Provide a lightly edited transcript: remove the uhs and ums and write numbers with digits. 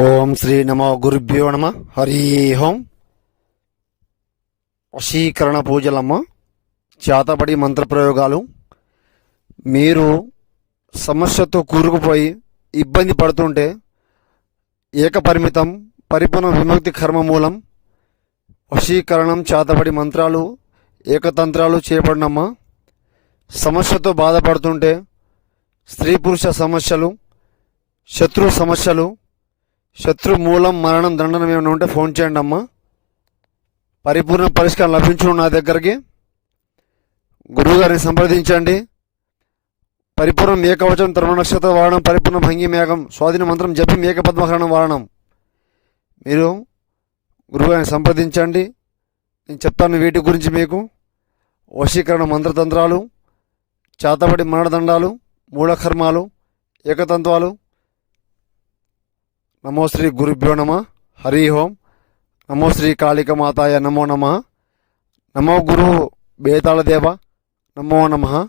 ఓం శ్రీ నమో గురుభ్యో నమ. హరి ఓం. వశీకరణ పూజలమ్మ, చేతబడి మంత్రప్రయోగాలు. మీరు సమస్యతో కూరుకుపోయి ఇబ్బంది పడుతుంటే ఏకపరిమితం పరిపూర్ణ విముక్తి కర్మ మూలం వశీకరణం, చేతబడి మంత్రాలు, ఏకతంత్రాలు చేయబడినమ్మా. సమస్యతో బాధపడుతుంటే స్త్రీ పురుష సమస్యలు, శత్రు సమస్యలు, శత్రు మూలం, మరణం, దండనం ఏమైనా ఉంటే ఫోన్ చేయండి అమ్మా. పరిపూర్ణ పరిష్కారం లభించును. నా దగ్గరికి గురువుగారిని సంప్రదించండి. పరిపూర్ణం ఏకవచనం, తర్మ నక్షత్ర వాడనం, పరిపూర్ణ భంగి మేఘం, స్వాధీన మంత్రం జపి ఏకపద్మహరణం వాడనం. మీరు గురువుగారిని సంప్రదించండి. నేను చెప్తాను వీటి గురించి మీకు. వశీకరణ మంత్రతంత్రాలు, చేతబడి మరణదండాలు, మూఢకర్మాలు, ఏకతంత్వాలు. నమో శ్రీ గురుభ్యో నమ. హరి ఓం. నమో శ్రీ కాళిక మాతాయ నమో నమ. నమో గురు బేతాళదేవ నమో నమ.